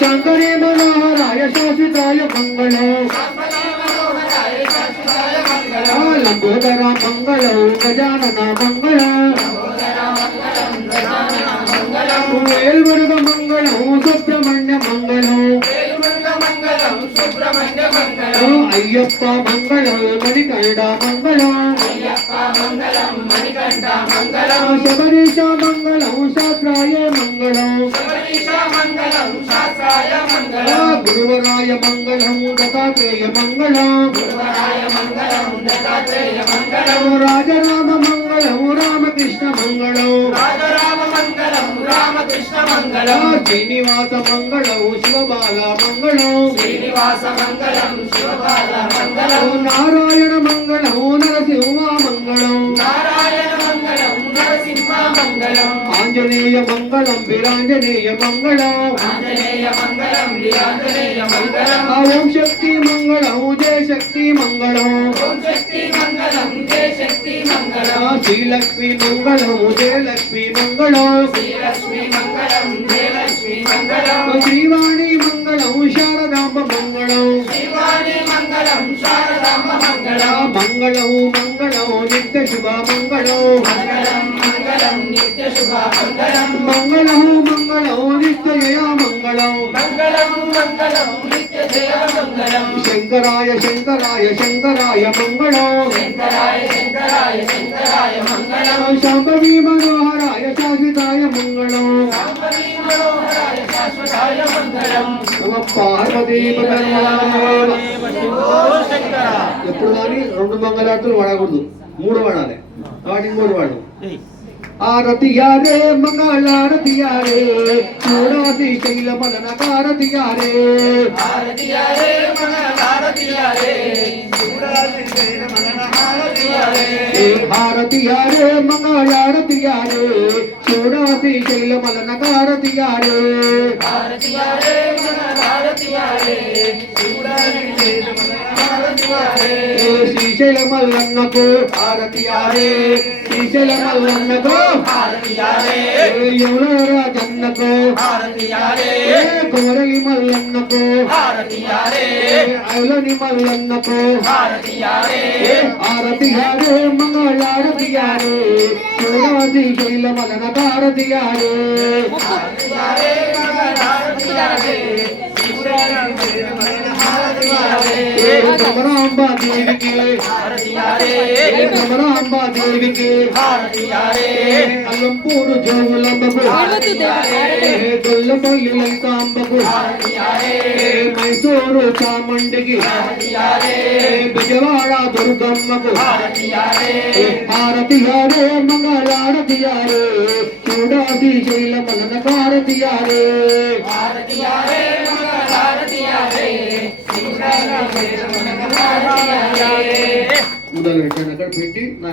शंकरे मनोहराय शाश्वताय मंगलम् लंबोदरा मंगलम् गजानना मंगलम् वेलमुरुग मंगलम् सुब्रह्मण्य मंगलम् अय्यप्प मंगलम् मणिकंठ मंगलम् शबरीश मंगलम् शास्त्राय मंगलम् गुरुवराय मंगलम् दत्तात्रेय मंगलम् राजराम मंगलम् रामकृष्ण मंगलम् श्रीनिवास मंगलम् शिवबाला मंगलम् नारायण मंगलम् नरसिंह मंगलम् आंजनेय मंगलम् वीरांजनेय मंगलम् ओम शक्ति मंगलम् जय शक्ति मंगलम् श्री लक्ष्मी मंगलम् जय लक्ष्मी मंगलम् श्रीवाणी मंगलम् शारदांब मंगलम् मंगलम् मंगलम् नित्य शुभ मंगलम् मंगलम् मंगलम् नित्य जया मंगलम् शंकराय शंकराय शंकराय मंगलम् शांभवी मनोहराय शाश्वताय मंगलम् नमः पार्वती ఎప్పుడు కానీ రెండు మంగళారతులు వాడకూడదు, మూడు వాడాలి. వాటి మూడు వాడు. ఆరతియారే మంగళారతియారే చూడవతి శైలమలన కారతియారే ఆరతియారే మంగళారతియారే చూడవతి శైలమలన హారతియారే ఆరతియారే మంగళారతియారే చూడవతి శైలమలన కారతియారే ఆరతియారే మంగళారతియారే చూడవతి శైలమలన హారతియారే శ్రీశైల మల్లన్నకు హారతియారే శ్రీశైల మల్లన్నకు హారతియారే యువరాజన్నకు హారతియారే కోరలి మల్లన్నకు హారతియారే ఐలని మల్లన్నకు హారతియారే హారతియారే మంగళారతియారే చూడవతి శైలమలన హారతియారే హారతియారే మంగళారతియారే భ్రమరాంబ దేవికి భ్రమరాంబ దేవికి అల్లంపూరు జోగులంబకు గొల్లపల్లి లలితాంబకు మైసూరు చాముండికి విజయవాడ దుర్గమ్మకు హారతియారే మంగళారతియారే చూడాది శైలమలన కారతియారే మొదలు పెట్టాను అక్కడ పెట్టి